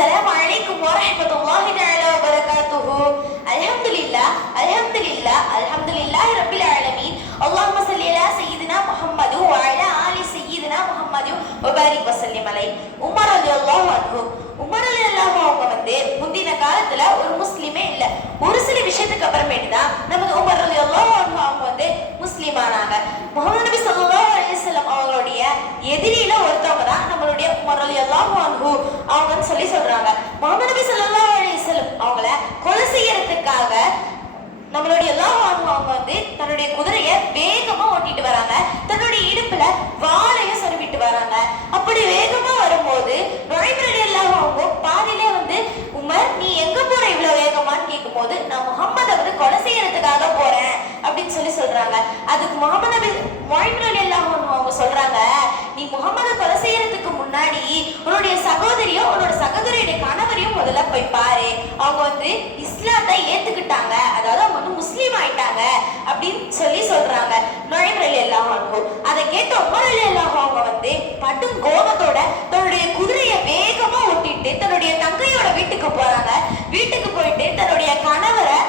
Assalamualaikum warahmatullahi wabarakatuh. Alhamdulillahi rabbil alamin. Allahumma salli ala sayyidina Muhammad wa ala ali sayyidina Muhammad wa barik wa sallim alayhi. Umar ரலியல்லாஹு அன்ஹு. Umar ரலியல்லாஹு அவங்க முந்தின காலத்துல ஒரு முஸ்லிமே இல்ல. ஒரு சில விஷயத்துக்கு அப்புறமேட்டு தான் நமக்கு உமர் ரலியல்லாஹு அன்ஹு அவங்க முஸ்லிம் ஆனாங்க. முஹம்மது நபி ஸல்லல்லாஹு அலைஹி வஸல்லம் அவங்களுடைய எதிரியில ஒருத்தவங்க தான் நம்மளுடைய உமர் ரலியல்லாஹு அன்ஹு அவங்கன்னு சொல்றாங்க. முஹம்மது நபி ஸல்லல்லாஹு அலைஹி வஸல்லம் அவங்கள கொலை செய்யறதுக்காக நம்மளுடைய அவங்க தன்னுடைய குதிரைய வேகமா ஓட்டிட்டு வராங்க. தன்னுடைய இடுப்புல வாளையும் சொருவிட்டு வராங்க. அப்படி வேகமா வரும்போது அவங்க பாதியிலே உமர் நீ எங்க போற இவ்வளவு வேகமான்னு கேட்கும் போது நான் முகம்மதை கொலை செய்யறதுக்காக போறேன் அப்படின்னு சொல்றாங்க. அதுக்கு முகமது நபி அவங்க சொல்றாங்க, நீ முகம்மதை கொலை செய்யறதுக்கு முன்னாடி உன்னுடைய சகோதரியோ உன்னோட சகோதரியுடைய கணவரையும் முதல்ல போய் பாரு. அவங்க இஸ்லாத்தை ஏத்துக்கிட்டாங்க, அதாவது அவங்க முஸ்லீம் ஆயிட்டாங்க அப்படின்னு சொல்றாங்க. அதை கேட்ட உமர் ரலியல்லாஹு அவங்க படும் கோபத்தோட தன்னுடைய குதிரையை வேகமா ஓட்டிட்டு தன்னுடைய தங்கையோட வீட்டுக்கு போறாங்க. வீட்டுக்கு போயிட்டு தன்னுடைய கணவரை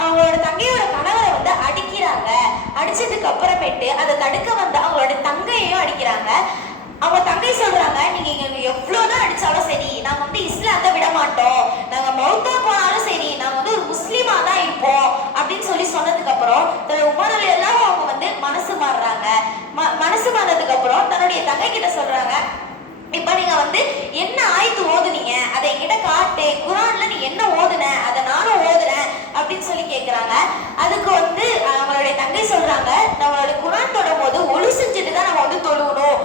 அவங்களோட தங்கையோட கணவரை அடிக்கிறாங்க. அடிச்சதுக்கு அப்புறமேட்டு அதை தடுக்க அவங்களோட தங்கையையும் அடிக்கிறாங்க. அவங்க தங்கை சொல்றாங்க, நீங்க எவ்வளவுதான் அடிச்சாலும் சரி நாங்க இஸ்லாத்தை விட மாட்டோம், நாங்க மௌத்தா போனாலும் சரி நாங்க ஒரு முஸ்லீமா தான் இருப்போம் அப்படின்னு சொன்னதுக்கு அப்புறம் உமர் ரலியல்லாஹு அவங்க மனசு மாறுறாங்க. மனசு மாறினதுக்கு அப்புறம் தன்னுடைய தங்கை கிட்ட சொல்றாங்க, இப்ப நீங்க என்ன ஆயத்து ஓதுனீங்க அதை என்கிட்ட காட்டு, குரான்ல நீ என்ன ஓதுன அதை நானும் ஓதுனேன் அப்படின்னு கேக்குறாங்க. அதுக்கு அவங்களுடைய தங்கை சொல்றாங்க, நம்மளோட குரான் தொடும் போது ஒழு செஞ்சுட்டு தான் நம்ம தொடணும்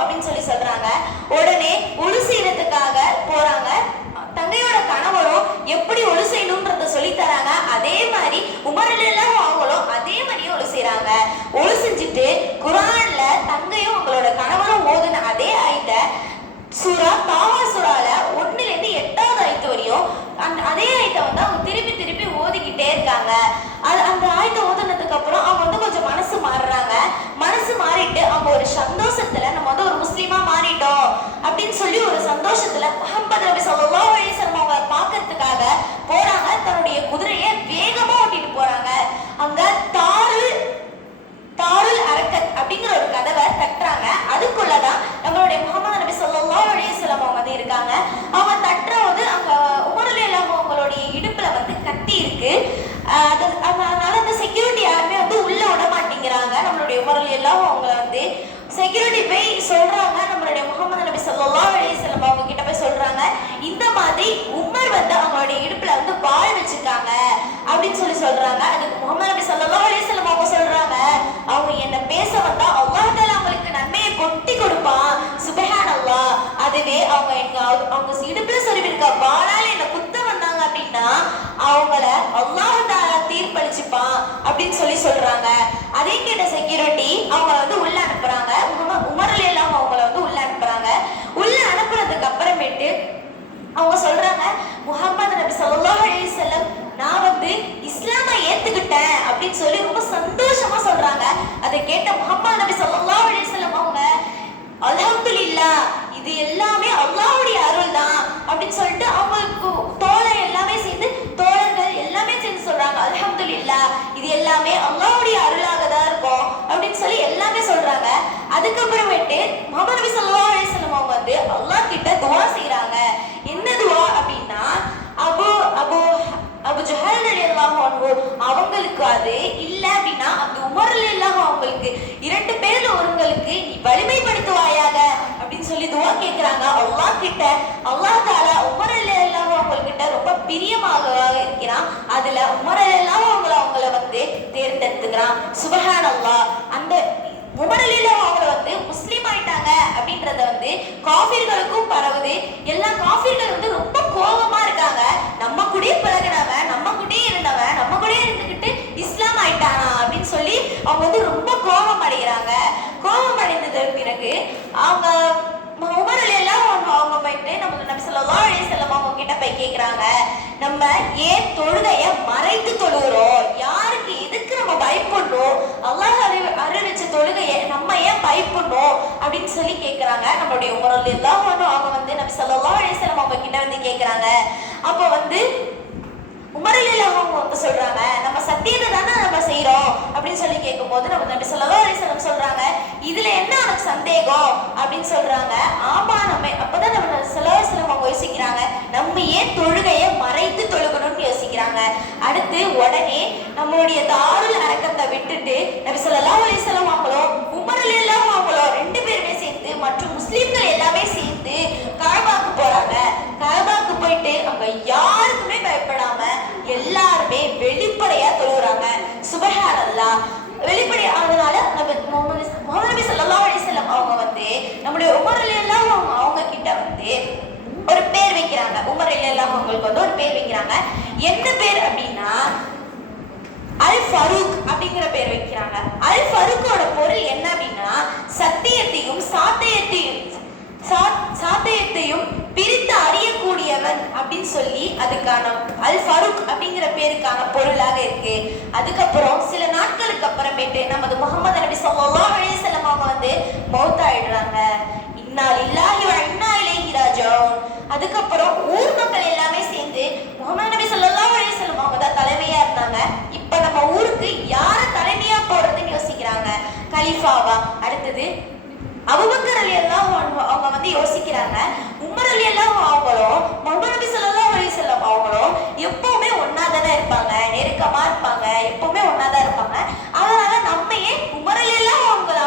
அப்படின்னு சொல்றாங்க. உடனே ஒழு செய்யறதுக்காக போறாங்க. தங்கையோட கணவரும் எப்படி ஒழு செய்யணும்ன்றத சொல்லி தராங்க. அதே மாதிரி உமர் ரலியல்லாஹு அவங்களும் அதே மாதிரியே ஒழு செய்யறாங்க. ஒழு செஞ்சுட்டு குரான்ல தங்கையும் அவங்களோட கணவரும் ஓதுன அதே ஆயத்தை சூரா தாவா சூரால 1ல இருந்து 8வது ஆயத்து வரையும் அதே ஆயத்தை அவங்க திருப்பி திருப்பி ஓதிக்கிட்டே இருக்காங்க. அந்த ஆயத்தை ஓதுனதுக்கு அப்புறம் அவங்க கொஞ்சம் மனசு மாறுறாங்க. மனசு மாறிட்டு அவங்க ஒரு சந்தோஷத்துல நம்ம ஒரு முஸ்லீமா மாறிட்டோம் அப்படின்னு ஒரு சந்தோஷத்துல முஹம்மது நபி ஸல்லல்லாஹு அலைஹி வஸல்லம் அவங்க பார்க்கறதுக்காக போறாங்க. தன்னுடைய குதிரையை வேகமா ஓட்டிட்டு போறாங்க. அங்க தாருல் அரக்கத் அப்படிங்கிற ஒரு கதவை தட்டுறாங்க. அதுக்குள்ளதான் நம்மளுடைய முஹம்மது நபி ஸல்லல்லாஹு அலைஹி வஸல்லம் அவங்க இருக்காங்க. அவங்க தட்டுறது அங்க உமர் ரலியல்லாஹு அவங்களுடைய இடுப்புல கத்தி இருக்கு. அதனால அந்த செக்யூரிட்டி யாருமே உள்ள விட மாட்டேங்கிறாங்க. நம்மளுடைய உமர் ரலியல்லாஹு அவங்கள செக்யூரிட்டி போய் சொல்றாங்க, நம்மளுடைய முஹம்மது நபி ஸல்லல்லாஹு அலைஹி வஸல்லம் அவங்க கிட்ட போய் சொல்றாங்க, இந்த மாதிரி உமர் அவங்களுடைய இடுப்புல வாள் வச்சிருக்காங்க அப்படின்னு சொல்றாங்க. அதுக்கு முஹம்மது நபி ஸல்லல்லாஹு அலைஹி வஸல்லம் அவங்க சொல்றாங்க, அவங்க என்ன பேச வந்தா அல்லாஹ் தஆலா அவங்களுக்கு நன்மையை கொட்டி கொடுப்பான், சுப்ஹானல்லாஹ். அதுவே அவங்க இடுப்புல சொருவிருக்க வாளால என்ன குத்த வந்தாங்க அப்படின்னா அவங்கள அல்லாஹ் தஆலா தீர்ப்பளிச்சுப்பான் அப்படின்னு சொல்றாங்க. அதே கேட்ட செக்யூரிட்டி அவங்க உள்ள அனுப்புறாங்க. உமர் ரலியல்லாஹு அவங்கள உள்ள அனுப்புறாங்க. உள்ள அனுப்புறதுக்கு அப்புறமேட்டு அவங்க சொல்றாங்க, முஹம்மது நபி ஸல்லல்லாஹு அலைஹி வஸல்லம் நான் இஸ்லாமை ஏத்துக்கிட்டேன் அப்படின்னு ரொம்ப சந்தோஷமா சொல்றாங்க. அதை கேட்ட முஹம்மது நபி ஸல்லல்லாஹு அலைஹி வஸல்லம் அவங்க அல்ஹம்துலில்லாஹ், இது எல்லாமே அல்லாஹ்வுடைய அருள் தான் அப்படின்னு அவங்களுக்கு தோழர்கள் எல்லாமே சேர்ந்து சொல்றாங்க, அல்ஹம்துலில்லாஹ் இது எல்லாமே அல்லாஹ்வுடைய அருளாக தான் இருக்கும் அப்படின்னு எல்லாமே சொல்றாங்க. அதுக்கப்புறமேட்டு முஹம்மது நபி ஸல்லல்லாஹு அலைஹி வஸல்லம் அவங்க அல்லாஹ் கிட்ட துஆ செய்றாங்க. என்ன துஆ அப்படின்னா, அபு ஜஹல் ரலியல்லாஹு அன்ஹு அவங்களுக்கு அது இல்ல அப்படின்னா அந்த உமர் ரலியல்லாஹு அவங்களுக்கு 2 பேர்ல ஒருவங்களுக்கு நீ வலிமைப்படுத்துவாயாக அப்படின்னு துஆ கேக்குறாங்க அல்லாஹ் கிட்ட. அல்லாஹ் தஆலா உமர் ரலியல்லாஹு அவங்ககிட்ட ரொம்ப பிரியமாக இருக்கிறான். அதுல உமர் ரலியல்லாஹு அவங்கள தேர்ந்தெடுத்துக்கிறான். சுப்ஹானல்லாஹ். அந்த உமர் ரலியல்லாஹு அவங்க முஸ்லீம் ஆயிட்டாங்க அப்படின்றத காஃபிர்களுக்கும் பரவுது. எல்லா காஃபிர்கள் ரொம்ப கோபமா இருக்காங்க. நம்ம கூடயே பழகினவன், நம்ம கூடயே இருந்தவன், நம்ம கூடயே இருந்துகிட்டு இஸ்லாம் ஆயிட்டானா அப்படின்னு அவங்க ரொம்ப கோபம் அடைகிறாங்க. கோபம் அடைந்ததற்கு பிறகு அவங்க உமர் ரலியல்லாஹு அவங்க போயிட்டு நம்ம நபி ஸல்லல்லாஹு அலைஹி வஸல்லம் அவங்க கிட்ட போய் கேக்குறாங்க, நம்ம ஏன் தொழுகைய மறைத்து தொழுகிறோம், யாருக்கு எதுக்கு நம்ம பயப்படணும், அல்லாஹ் அறிவிச்ச தொழுகையை நம்ம ஏன் பயப்படணும் அப்படின்னு கேக்குறாங்க. நம்மளுடைய உமர் ரலியல்லாஹு அவங்க நபி ஸல்லல்லாஹு அலைஹி வஸல்லம் கேட்கிறாங்க. அப்போ உமர் ரலியல்லாஹு அன்ஹு அவங்க சொல்றாங்க, நம்ம சத்தியத்தை தானே நம்ம செய்யறோம் அப்படின்னு சொல்லி கேட்கும்போது நம்ம நபி ஸல்லல்லாஹு அலைஹி வஸல்லம் சொல்றாங்க, இதுல என்ன உனக்கு சந்தேகம் அப்படின்னு சொல்றாங்க. ஆமா, நம்ம அப்பதான் நம்ம ஸல்லல்லாஹு அலைஹி வஸல்லம் அவங்க யோசிக்கிறாங்க, நம்ம ஏன் தொழுகையை மறைத்து தொழுகணும்னு யோசிக்கிறாங்க. அடுத்து உடனே நம்மளுடைய தாருல் அரக்கத்தை விட்டுட்டு நபி ஸல்லல்லாஹு அலைஹி வஸல்லம் அவங்களும் உமர் ரலியல்லாஹு அவங்களும் 2 பேருமே சேர்ந்து மற்றும் முஸ்லிம்கள் எல்லாமே சேர்ந்து கஅபாக்கு போறாங்க. கஅபாக்கு போயிட்டு அங்க யாருக்குமே பயப்படாம எல்லாருமே வெளிப்படையா தொழுகிறாங்க. சுப்ஹானல்லாஹ். வெளிப்படையா அதனால நபி ஸல்லல்லாஹு அலைஹி வஸல்லம் அவங்க நம்முடைய உமர் ரலியல்லாஹு அவங்க கிட்ட ஒரு பேர் வைக்கிறாங்க. உமர் ரலியல்லாஹு அவங்களுக்கு ஒரு பேர் வைக்கிறாங்க. என்ன பேர் அப்படின்னா அல் ஃபரூக் அப்படிங்கிற பேர் வைக்கிறாங்க. அல் ஃபரூக்கோட பொருள் என்ன அப்படின்னா சத்தியத்தையும் சாத்தியத்தையும் பிரித்து அறியக்கூடியவன் அப்படின்னு சொல்லி அதுக்கான அல் ஃபரூக் அப்படிங்கிற பேருக்கான பொருளாக இருக்கு. அதுக்கப்புறம் சில நாட்களுக்கு அப்புறமேட்டு நமது முஹம்மது நபி ஸல்லல்லாஹு அலைஹி வஸல்லம் அவங்க மௌத்தாயிடுறாங்க. இன்னா லில்லாஹி வ இன்னா இலைஹி ராஜிஊன். அதுக்கப்புறம் ஊர் மக்கள் எல்லாமே சேர்ந்து முஹம்மது நபி ஸல்லல்லாஹு அலைஹி வஸல்லம் அவங்க தான் தலைமையா இருந்தாங்க. இப்ப நம்ம ஊருக்கு யார தலைமையா போடுறதுன்னு யோசிக்கிறாங்க, கலீஃபாவா. அடுத்தது அபூபக்கர் ரலியல்லாஹு அன்ஹு அவங்க யோசிக்கிறாங்க, உமர் ரலியல்லாஹு அவங்களும் முஹம்மது நபி ஸல்லல்லாஹு அலைஹி வஸல்லம் அவங்களும் எப்பவுமே ஒண்ணா தானே இருப்பாங்க, நெருக்கமா இருப்பாங்க, எப்பவுமே ஒண்ணா தான் இருப்பாங்க. அதனால நம்ம ஏன் உமர் ரலியல்லாஹு அவங்கள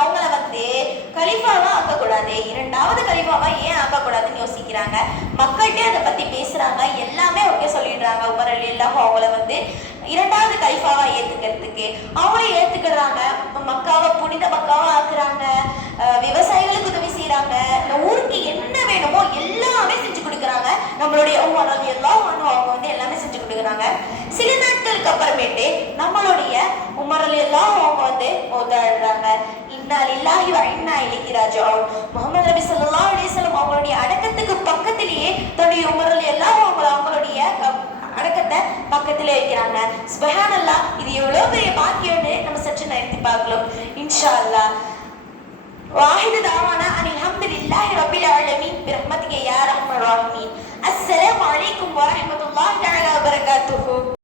கலீஃபாவா ஆக்கக்கூடாது, 2வது கலீஃபாவா ஏன் ஆக்கக்கூடாதுன்னு யோசிக்கிறாங்க. மக்கள்கிட்ட அதை பத்தி பேசுறாங்க, எல்லாமே ஓகே சொல்லிடுறாங்க. உமர் ரலியல்லாஹு அவங்கள 2வது கலீஃபாவா ஏத்துக்கிறதுக்கு அவங்களே ஏத்துக்கிறாங்க. மக்காவை புனித மக்காவா ஆக்குறாங்க, விவசாயிகளுக்கு உதவி செய்யறாங்க, இந்த ஊருக்கு என்ன வேணுமோ எல்லாமே செஞ்சு கொடுக்குறாங்க. நம்மளுடைய உமர் ரலியல்லாஹு அன்ஹு அவங்க எல்லாமே செஞ்சு கொடுக்குறாங்க. சில நாட்களுக்கு அப்புறமேட்டு நம்மளுடைய உமர் ரலியல்லாஹு அவங்க மௌத்தாயிடுறாங்க. இன்னா லில்லாஹி வ இன்னா இலைஹி ராஜிஊன். முஹம்மது நபி ஸல்லல்லாஹு அலைஹி வஸல்லம் அவங்களுடைய அடக்கத்துக்கு பக்கத்திலேயே தன்னுடைய உமர் ரலியல்லாஹு அவங்களுடைய அடக்கத்தை பக்கத்திலே வைக்கிறாங்க. சுப்ஹானல்லாஹ். இது எவ்வளவு பெரிய பாக்கியம்னு நம்ம சற்று நினைத்து பார்க்கலாம். இன்ஷா அல்லாஹ். வாஹிது தாவானா அல்ஹம்துலில்லாஹி ரப்பில் ஆலமீன் பிரஹ்மதிக யா ரஹ்மான் ரஹீம். அஸ்ஸலாமு அலைக்கும் வ ரஹ்மத்துல்லாஹி தஆலா வ பரகாத்துஹு.